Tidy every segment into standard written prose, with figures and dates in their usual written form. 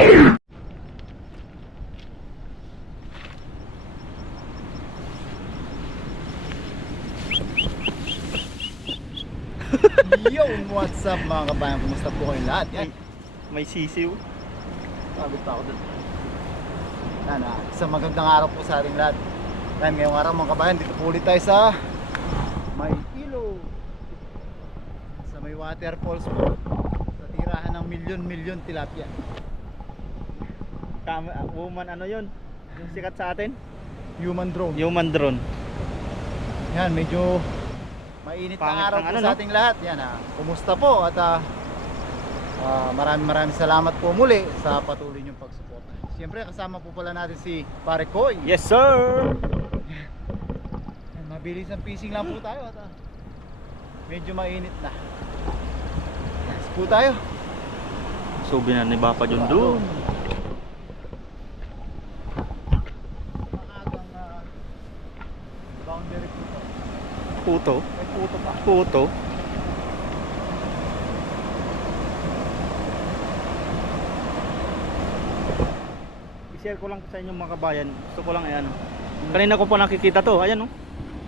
Yo, what's up mga kabayan? Kumusta po kayong lahat? Yan, May sisiw. sabit pa ako dun. Yan, isang magandang araw po sa ating lahat. Yan, ngayong araw mga kabayan, dito po ulit tayo sa may ilog, sa may waterfalls po, sa tirahan ng milyon tilapia. Woman ano yun? Yung sikat sa atin? Human drone. Human drone. Yan, medyo mainit Pangit na araw ng po ano, sa no? ating lahat. Yan, kumusta po? At maraming salamat po muli sa patuloy niyong pagsuporta. Siyempre kasama po pala natin si Pare Koy. Yes sir! Yan, mabilis ang fishing lang po tayo at medyo mainit na. Yes po tayo. Subi na ni Bapa John doon. Maagang boundary po ito. Puto. May puto pa. Puto. I-share ko lang sa inyo mga kabayan. Gusto ko lang ayan. Kanina ko pa nakikita to. Ayan oh.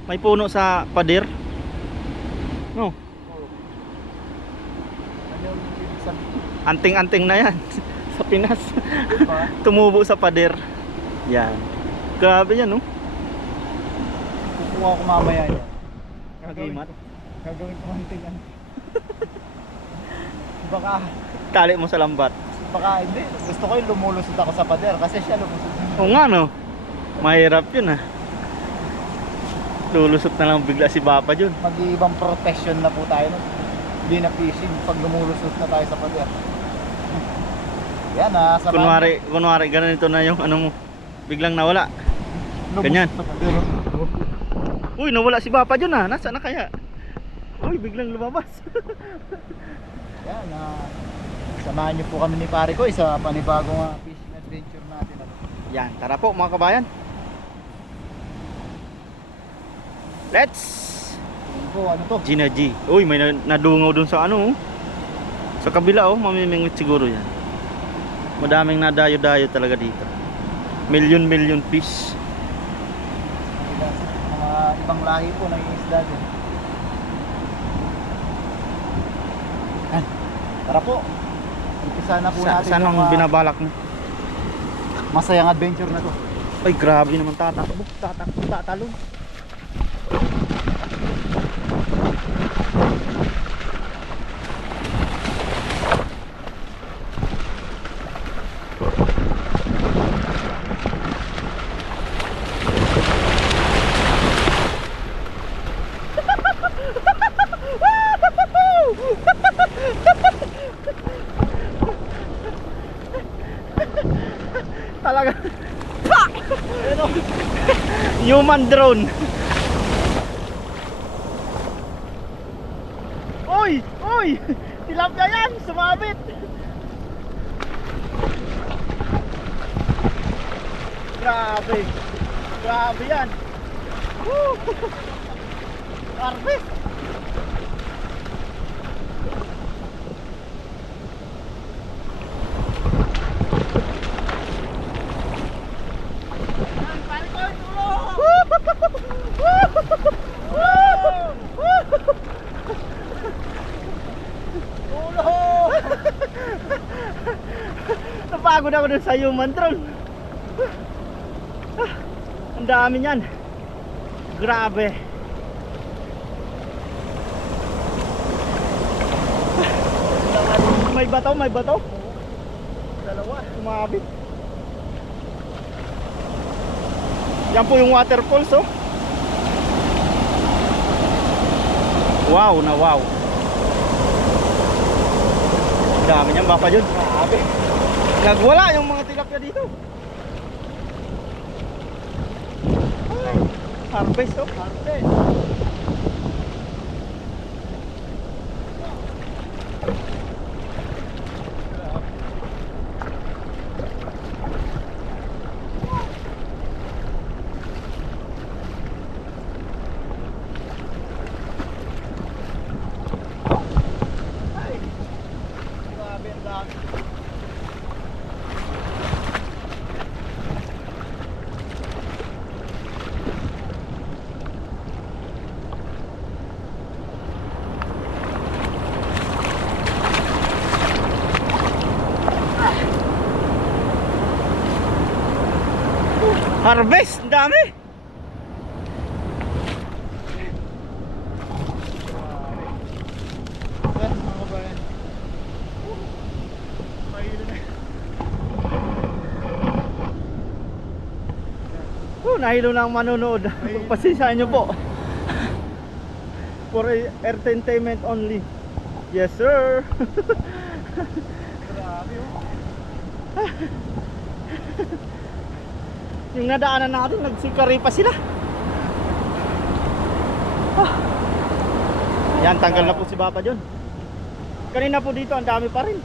May puno sa pader. No. Ano yung ibig sabihin? Anting-anting na yan. Sa Pinas. Diba? Tumubo sa pader. Yan. Grabe yan oh. Kukuha ko mamaya yan. Kagimat. Gagawin ko mantingan. Baka Tali mo sa lambat. hindi. Gusto ko yung lumulusot ako sa pader kasi siya lumusot. Oo nga no. Mahirap yun ah. Lulusot na lang bigla si Bapa John. Mag-iibang protection na po tayo nun. Hindi na fishing pag lumulusot na tayo sa pader. Yan sa Kunwari ganito na yung ano mo. Biglang nawala. ganyan. Sa pader. Uy, nawala si Bapa John ah. Nasaan na kaya? Uy, biglang lumabas. Yan samahan niyo po kami ni Pare Koy sa panibagong fishing adventure natin. Yan, tara po mga kabayan. Let's Yan po, ano to? Gina G. Uy, may nadungaw dun sa ano oh. Sa kabila oh, mamimingwit siguro yan. Madaming nadayo-dayo talaga dito. Million fish. Mga ibang lahi po na isda din. Yan. Tara po. Umpisa na po natin Saan ang binabalak mo? masayang adventure na to. Ay, grabe naman tatakbo. Tatalon. Talaga. Ano? Human drone. Oy! Tilapia yan! Sumabit! Grabe! Grabe yan! Woo! Harvest! Napagod ako dun sa human drone. Ang dami niyan. Grabe. May bato. Dalawa. Umabit. Yan po yung waterfalls oh. Wow na wow. Dami niyan Bapa John. Grabe. Nagwala yung mga tilapia dito. Harvest oh. Harvest. Harvest, ang dami. Yan mga kabayan. Mahilo na. Nahilo na ang manonood. Pasensyahan nyo po. For entertainment only. Yes sir. Grabe oh. Yung nadaanan natin, nagsikari pa sila. Yan, tanggal na po si Papa John. Kanina po dito, ang dami pa rin.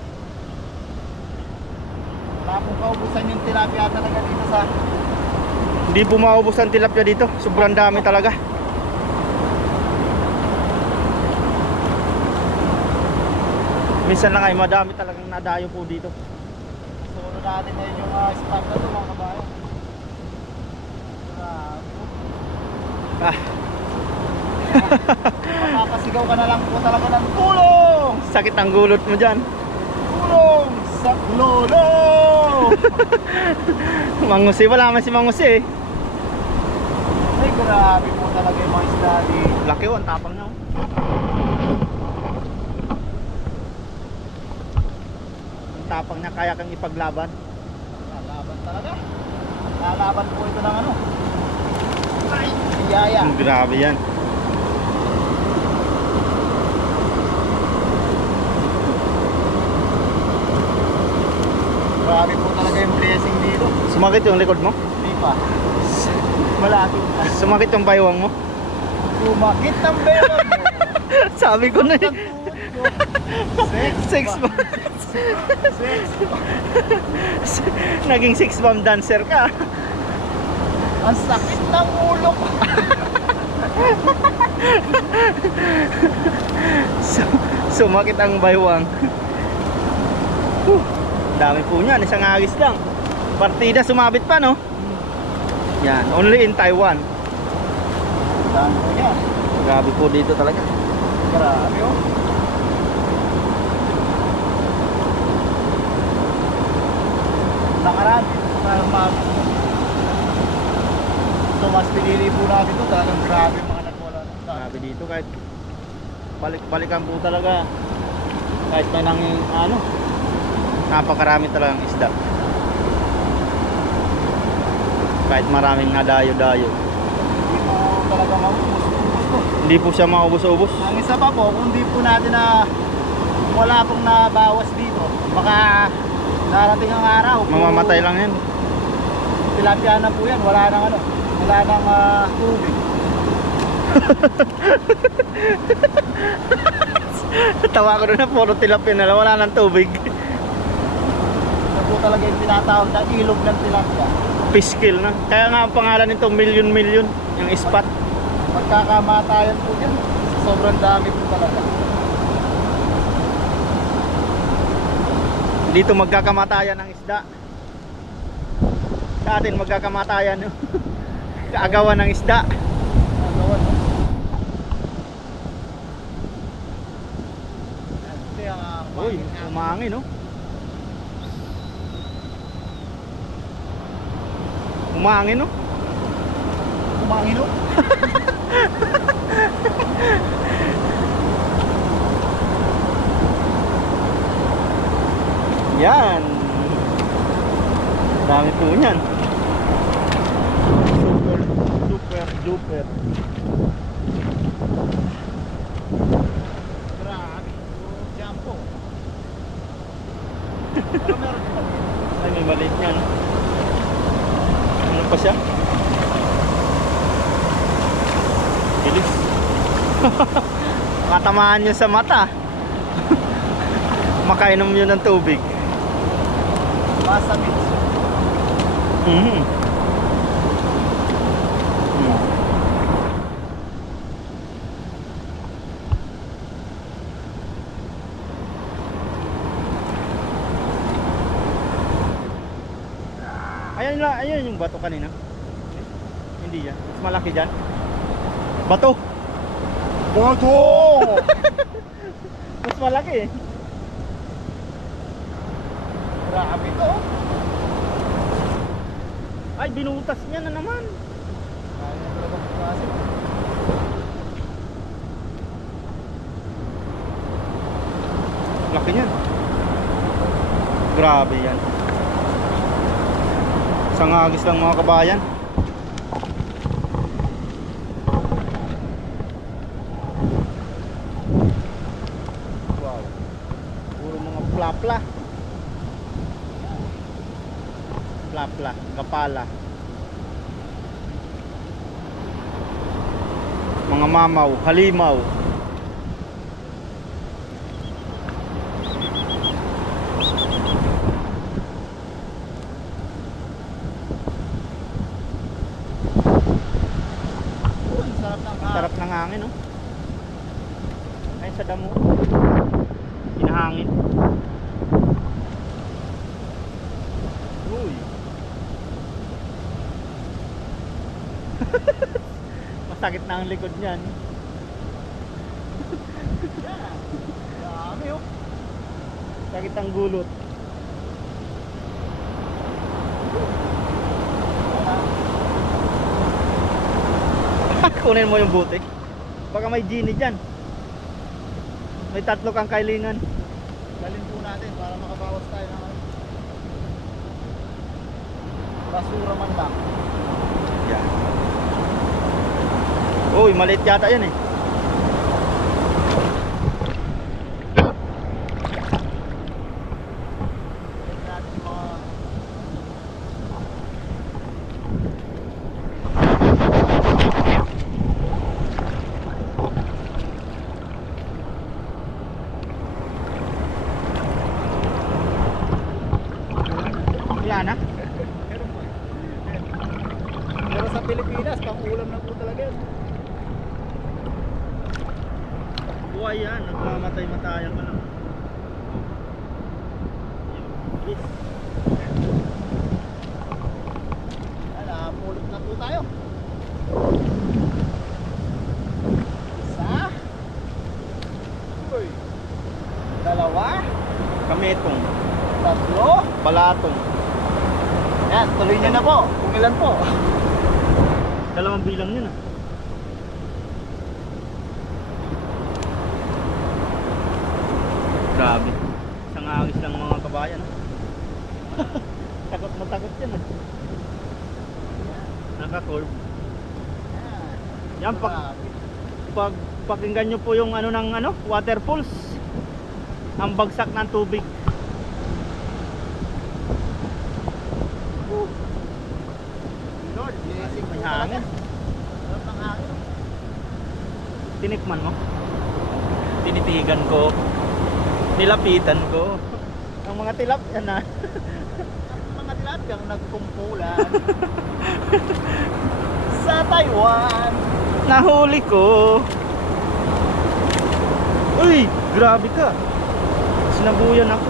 Wala pong kaubusan yung tilapia talaga dito sa Hindi po maubos ang tilapia dito. Sobrang dami talaga. Minsan lang ay madami talagang nadayo po dito. solo natin na yung spot na ito mga kabayan. Grabe oh. Ah, Makakasigaw ka na lang po talaga ng tulong! sakit ang gulot mo dyan. Tulong sa lolo! Mangusi, wala man si Mangusi eh. Ay grabe po talaga yung mga isda dito. Laki oh, ang tapang niya oh. Ang tapang niya, kaya kang ipaglaban. Lalaban talaga. Lalaban po ito ng ano. Ay, biyaya. Grabe yan. Grabe po talaga yung blessing dito. Sumakit yung likod mo? Hindi pa. Malapit na. Sumakit yung baywang mo? Sumakit ng beron mo. Sabi ko na eh. Ang tuhod ko. Six ba? bomb. Sex ba? Naging six bomb dancer ka. Ang sakit ng ulo ko. Sumakit ang baywang. Dami po niyan, isang agis lang. Partida sumabit pa no? Yan, only in Taiwan. Saan po yan? Grabe po dito talaga. Grabe oh. Nakaraan dito sa Mabit. So mas pinili po natin ito. Talagang grabe yung mga nagwala. Grabe dito kahit balik-balikan po talaga. Kahit may nang ano, napakarami talagang isda. Kahit maraming nadayo-dayo. Hindi po talaga maubos to. Hindi po siya maubos-ubos. Ang isa pa po, kung di po natin na wala pong nabawas dito, baka darating ang araw. Mamamatay lang yan. Tilapia na po yan. Wala nang ano. Wala nang tubig. Tawa ko doon na puro tilapia na lang, wala nang tubig. Ito po talaga yung tinatawag na ilog ng tilapia. Fish kill na. Kaya nga ang pangalan nito million yung spot. Magkakamatayan po yan. Sobrang dami po talaga. Dito magkakamatayan ng isda. Sa atin magkakamatayan no? Kaagawan ng isda. Nagawan mo. Ito yung Uy, umangin no? Umangin no? Umangin oh. Yan. Dami po niyan. Super duper. Grabe. Jumpo. Pero meron din maliit. Ay, may maliit niyan. Ano pa siya? Bilis. Matamaan nyo sa mata. Makainom yun ng tubig. Masamit. Mhm. Ayan yung bato kanina. Hindi yan. Mas malaki dyan. Bato. Bodo! Mas malaki eh. Grabe to. Ay, binutas niya na naman. Kaya na talaga pagkasin. Laki niyan. Grabe yan. Isang agis lang mga kabayan. Wow. Puro mga plapla. Plapla, kapala. Mga mamaw, halimaw. Sarap ng Sarap ng hangin, no? Ay, sa damo. Hinahangin. Uy. Masakit na ang likod niyan. Dami oh. Sakit ang gulot. Kunin mo yung butik. Baka may genie dyan. May 3 kang kailingan. Dalhin po natin para makabawas tayo ng basura man lang. Yan. Uy, maliit yata yan eh. Dalhin natin yung mga Wala na. meron po. Pero sa Pilipinas, pang-ulam na po talaga yun. Buhay yan, nagmamatay-matayan ka lang. Yes. Ala, pulot na po tayo. Isa. Uy. Dalawa. Kametong, Tatlo. balatong. Yan, tuloy nyo na po. Kung ilan po. 2 bilang yun ah. Grabe. Isang agis lang mga kabayan. Takot na takot yan ah. Naka-curve. Yan, pag pakinggan nyo po yung ano ng ano, waterfalls. Ang bagsak ng tubig. Lord, blessing po May talaga. hangin. Sarap ng hangin. Tinikman mo? Tinitigan ko. Nilapitan ko. Ang mga tilapia na. Ang mga tilapiyang nagkumpulan sa Taiwan. Nahuli ko. Uy, grabe ka. Sinabuyan ako.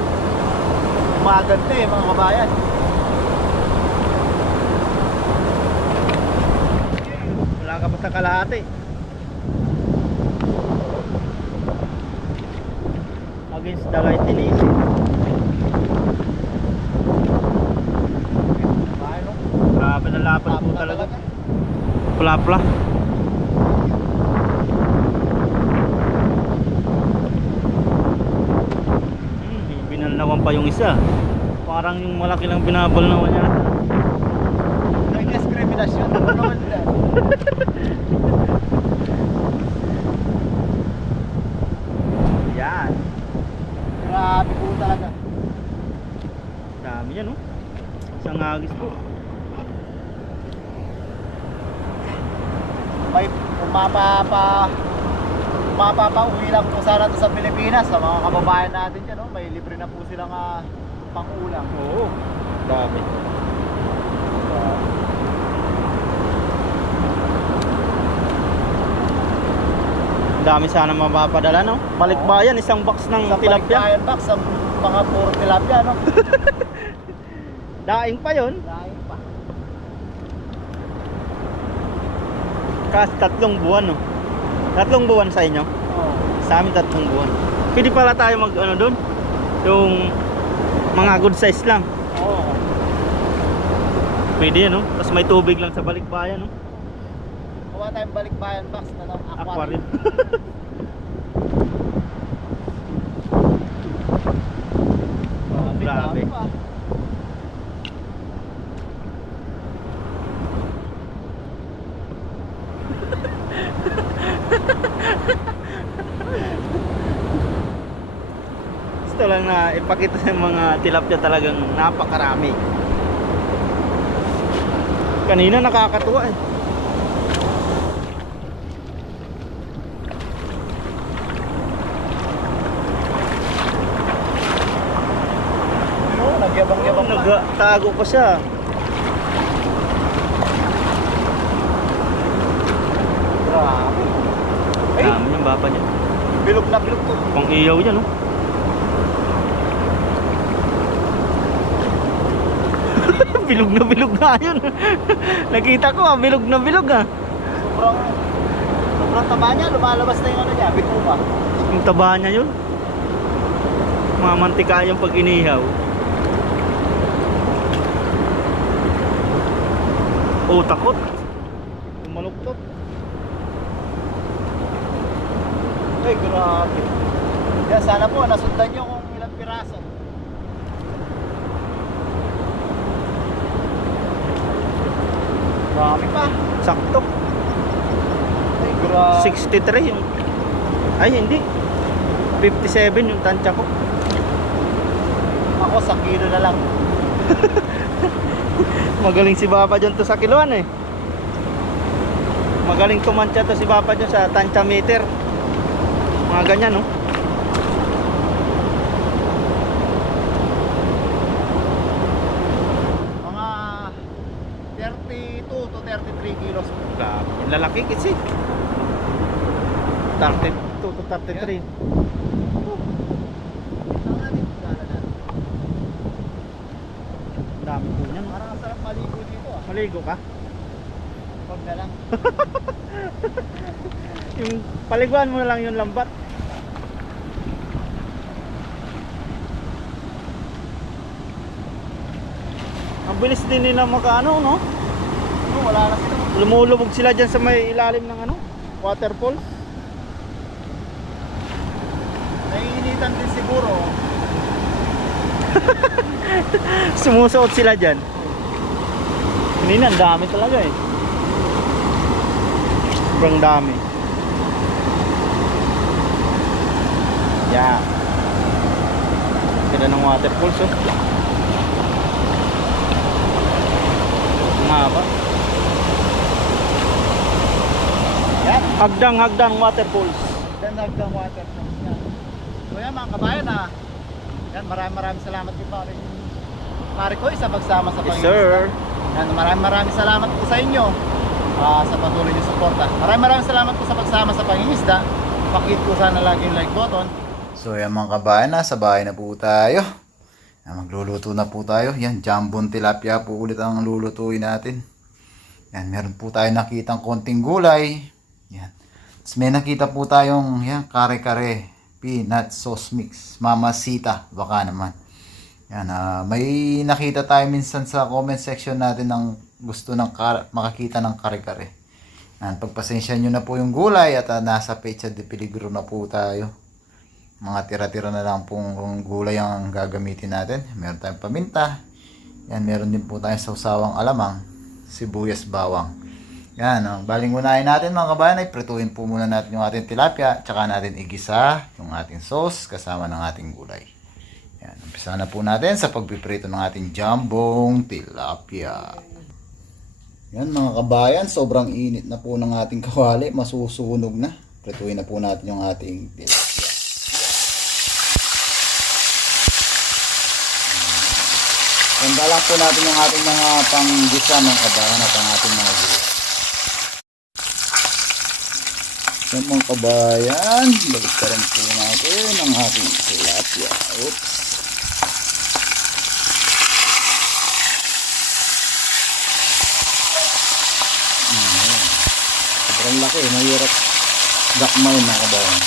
Maganda eh mga kabayan. Wala ka pa sa kalahati. Against the light tinisip. Bahay no? Grabe na lapad po Tapos talaga. Plapla. Binalnawan pa yung isa. Parang yung malaki lang binabalnawan niya. Ang discrimination naman nila. Yan. Grabe po talaga. Dami yan oh. Isang agis po. May mapapauwi lang po sana to sa Pilipinas sa mga kababayan natin dyan, no? May libre na po silang pang-ulam. Oo. Dami. Dami sana mapapadala no. Balikbayan isang box ng Sa tilapia. Balikbayan box, sa mga puro tilapia, no? Daing pa yon. Lain pa. Kas 3 buwan no. 3 buwan sa inyo. Oh. Sa amin 3 buwan. Pwede pala tayo mag ano doon. Yung mga good size lang. Oo. Pwede yan, no? Tapos may tubig lang sa balikbayan, no? Kuha tayong balikbayan box na ng Aquarium. Grabe. pa. Gusto lang na ipakita sa mga tilapia talagang napakarami. Kanina nakakatuwa eh. Ano, nagyabang-yabang pa. Nagtago pa siya. Grabe. Ay, Dami yung bapa niya. bilog na bilog to. Pang iyaw yan, no? Bilog na bilog nga yun. Nakita ko bilog na bilog ah. Sobrang taba niya, lumalabas na yung ano niya, bituka. Yung taba niya yun. Mamantika yung pag inihaw. Oh, takot. Tumaluktot. Ay, grabe. Yan, sana po, nasundan nyo kung ilang piraso. Grabe pa. Sakto. Ay, grabe. 63 yung... Ay, hindi. 57 yung tansya ko. Ako, sa kilo na lang. Magaling si Papa dyan to sa kiluan eh. Magaling tumantya to si Papa dyan sa tansya meter. Mga ganyan, no? Mga 32 to 33 kilos. Grabe. Yung lalaki kasi. 32 to 33. Ito natin, gala natin. Dami po niyan. Parang ang sarap maligo dito ah. Maligo ka? Huwag na lang. Yung paliguan mo na lang yung lambat. Ang bilis din nila makaano, no? No, wala na sila. Lumulubog sila dyan sa may ilalim ng ano, waterfall. Naiinitan din siguro. Sumusuot sila dyan. Kanina, ang dami talaga eh. Sobrang dami. Yeah. Sila ng waterfalls, oh. Ang haba. Yan. Hagdang waterfalls. Yan, hagdang waterfalls yan. So yan mga kabayan ah. Yan, maraming salamat din pare ko sa pagsama sa Yes, Panginoon. sir. Yan, maraming salamat po sa inyo sa patuloy niyo suporta. Maraming salamat po sa pagsama sa pangingisda. Pakit po sana lagi yung like button. So yan mga kabayan, nasa bahay na po tayo. Yan, magluluto na po tayo. Yan, jambon tilapia po ulit ang lulutuin natin. Yan, meron po tayo nakitang konting gulay. Yan. Tapos may nakita po tayong yan, kare-kare peanut sauce mix. Mamasita, baka naman. Yan, may nakita tayo minsan sa comment section natin ng gusto ng makakita ng kare-kare. Yan, pagpasensya nyo na po yung gulay at nasa Pecha de Peligro na po tayo. Mga tira-tira na lang pong gulay ang gagamitin natin. Meron tayong paminta. Yan, meron din po tayong sausawang alamang, sibuyas, bawang. Yan, baling unahin natin mga kabayan ay prituhin po muna natin yung ating tilapia. Tsaka natin igisa yung ating sauce kasama ng ating gulay. Yan, umpisa na po natin sa pagpiprito ng ating jambong tilapia. Yan mga kabayan, sobrang init na po ng ating kawali. Masusunog na. Prituhin na po natin yung ating tilapia. Ganda lang po natin yung ating mga panggisa ng kabayan at ang ating mga gulay. Yan mga kabayan, balik ka rin po natin ang ating tilapia. Oops. Sobrang laki, mahirap dakmay mga kabayan.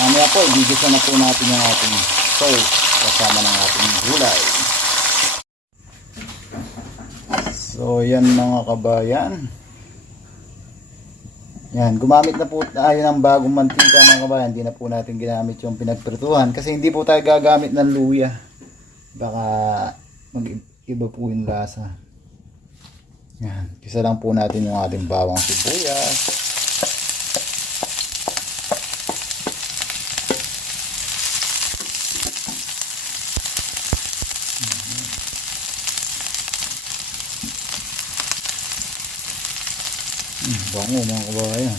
Mamaya po, igigisa na po natin yung ating sauce kasama ng ating gulay. So So yan mga kabayan. Yan, gumamit na po tayo ng bagong mantika mga kabayan. Hindi na po natin ginamit yung pinagprituhan kasi hindi po tayo gagamit ng luya. Baka mag-iba po yung lasa. Yan, kisa lang po natin yung ating bawang sibuyas. Bango mga kabayan.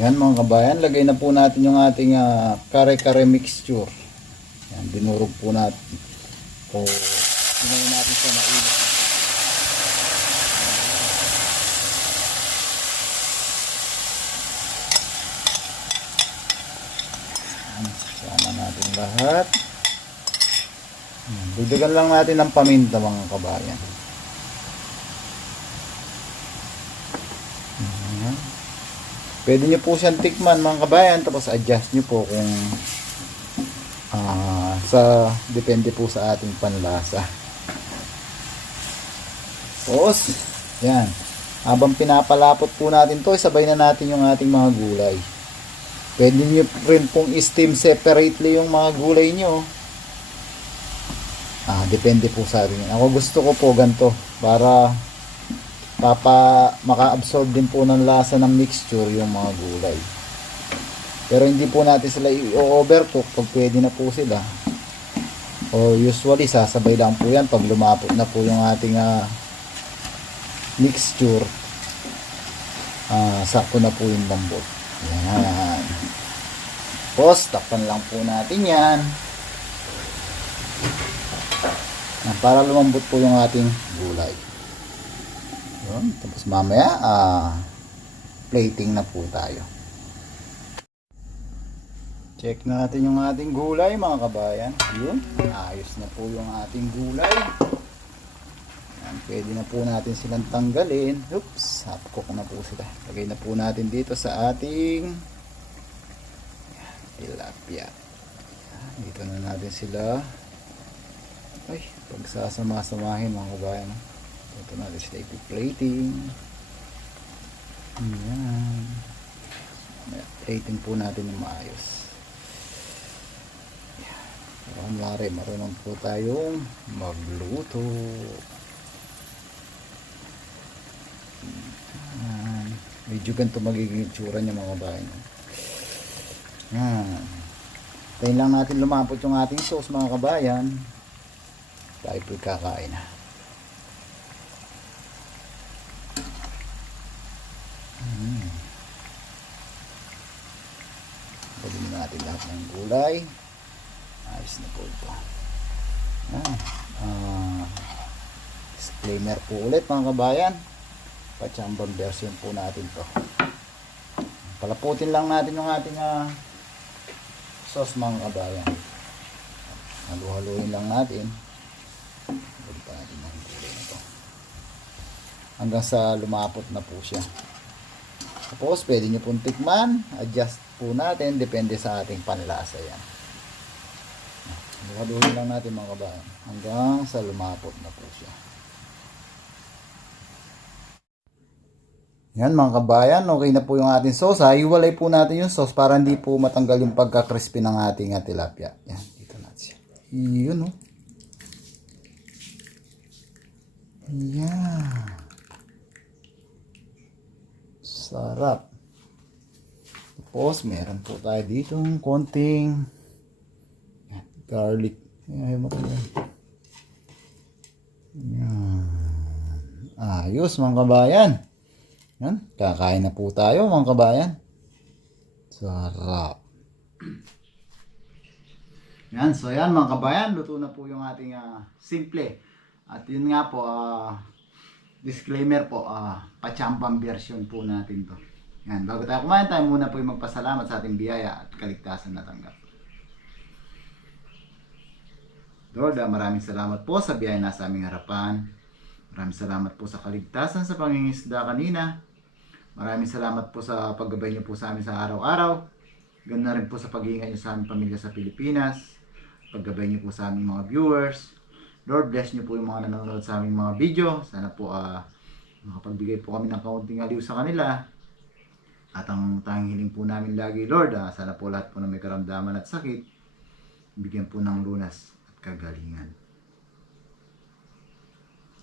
Yan mga kabayan, lagay na po natin yung ating kare-kare mixture. Yan, dinurog po natin. O, pinayin natin siya mainit. Sama natin lahat. Dagdagan lang natin ng paminta mga kabayan. Pwede nyo po siyang tikman mga kabayan, tapos adjust nyo po kung depende po sa ating panlasa. Tapos yan, habang pinapalapot po natin to, sabay na natin yung ating mga gulay. Pwede nyo rin pong steam separately yung mga gulay nyo. Depende po sa atin. Ako gusto ko po ganito para maka-absorb din po ng lasa ng mixture yung mga gulay. Pero hindi po natin sila i-overcook pag pwede na po sila. O usually sasabay lang po yan pag lumapot na po yung ating mixture. Sakto na po yung lambot. Yan. Tapos takpan lang po natin yan. Para lumambot po yung ating gulay. Yun. Tapos mamaya plating na po tayo. Check natin yung ating gulay mga kabayan. Yun. Ayos na po yung ating gulay. Yan. Pwede na po natin silang tanggalin. Oops. Half cook na po sila. Lagay na po natin dito sa ating tilapia. Dito na natin sila. Ay, pagsasama-samahin mga kabayan. Ito natin sila ipi-plating. Ayan. Plating po natin ng maayos. Kunwari, marunong po tayong magluto. Ayan. Medyo ganito magiging itsura niya mga kabayan. Ayan. Tayo lang natin lumapot yung ating sauce mga kabayan. Tayo po kakain na. Pagin natin lahat ng gulay. Ayos na po ito. Disclaimer po ulit mga kabayan. Pachambang version po natin to. Palaputin lang natin yung ating sauce mga kabayan. Halu-haluin lang natin. Hanggang sa lumapot na po siya. Tapos pwede nyo pong tikman, adjust po natin, depende sa ating panlasa yan. Haluin lang natin mga kabayan hanggang sa lumapot na po siya. Yan mga kabayan, okay na po yung ating sauce. Hiwalay po natin yung sauce para hindi po matanggal yung pagka-crispy ng ating tilapia. Yan, dito natin siya. Yun oh. Yan. Sarap. Tapos meron po tayo dito konting garlic. Yan. Ayos mga kabayan. Yan. Kakain na po tayo mga kabayan. Sarap. Yan. So yan mga kabayan. Luto na po yung ating simple. At yun nga po, disclaimer po, pachambang version po natin to. Yan, bago tayo kumain, tayo muna po yung magpasalamat sa ating biyaya at kaligtasan na tanggap. Lord, maraming salamat po sa biyaya na sa aming harapan. Maraming salamat po sa kaligtasan sa pangingisda kanina. Maraming salamat po sa paggabay niyo po sa amin sa araw-araw. Ganda rin po sa pag-iingat niyo sa aming pamilya sa Pilipinas. Paggabay niyo po sa aming mga viewers. Lord, bless niyo po yung mga nanonood sa aming mga video. Sana po makapagbigay po kami ng kaunting aliw sa kanila. At ang tanging hiling po namin lagi, Lord, sana po lahat po na may karamdaman at sakit, bigyan po ng lunas at kagalingan.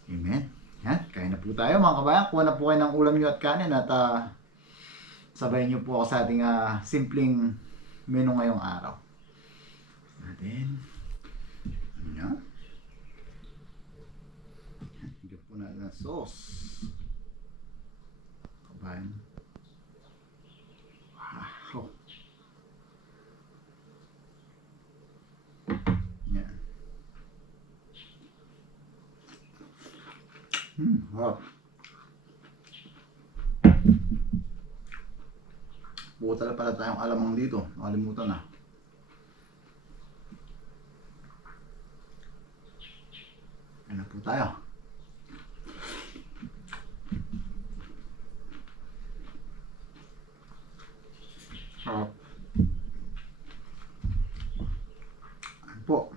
Amen. Yan, kain na po tayo mga kabayan. Kuha na po kayo ng ulam nyo at kanin at sabayan nyo po ako sa ating simpleng menu ngayong araw. Natin. Yan. Bigyan po natin ng sauce. Kabayan. Wow. Yan. Wow. Buta pala tayong alamang dito. Nakalimutan na. Yan na po tayo. Sarap. Yan po.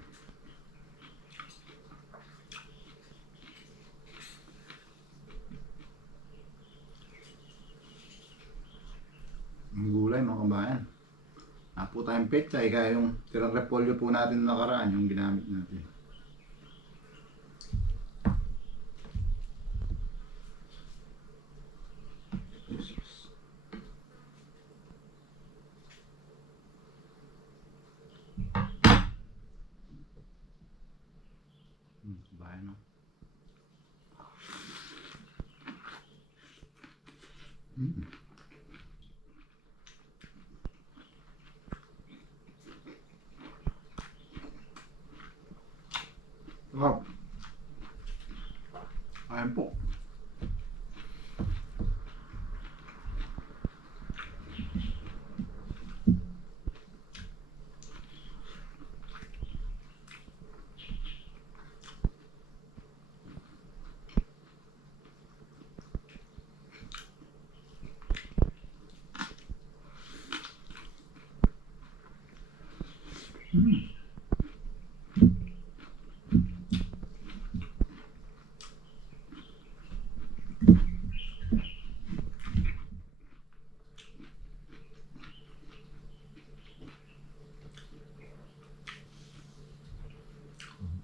Ang gulay mga kabayan. Na po tayong pechay, kaya yung tirang repolyo po natin nakaraan yung ginamit natin. Kabayan no. Wow. Ayan po.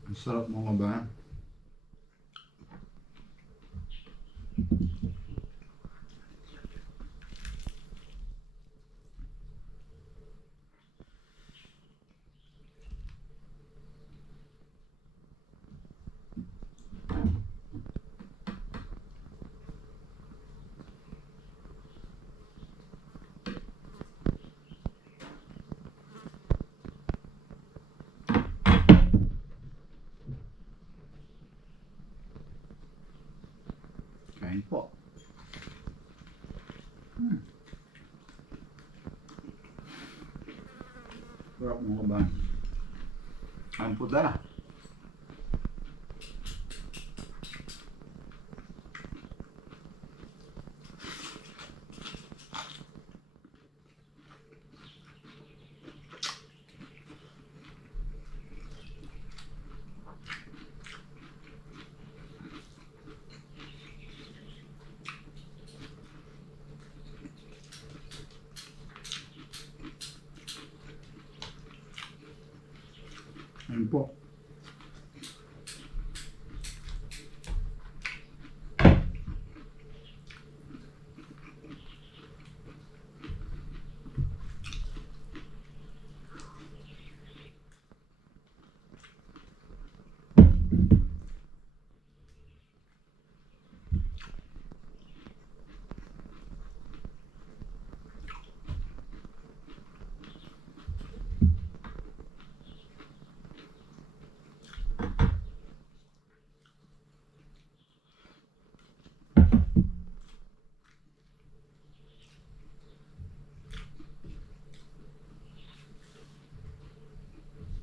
Ang sarap mga kabayan. Kain po. Sarap mga kabayan. Kain po tayo. Ayan po.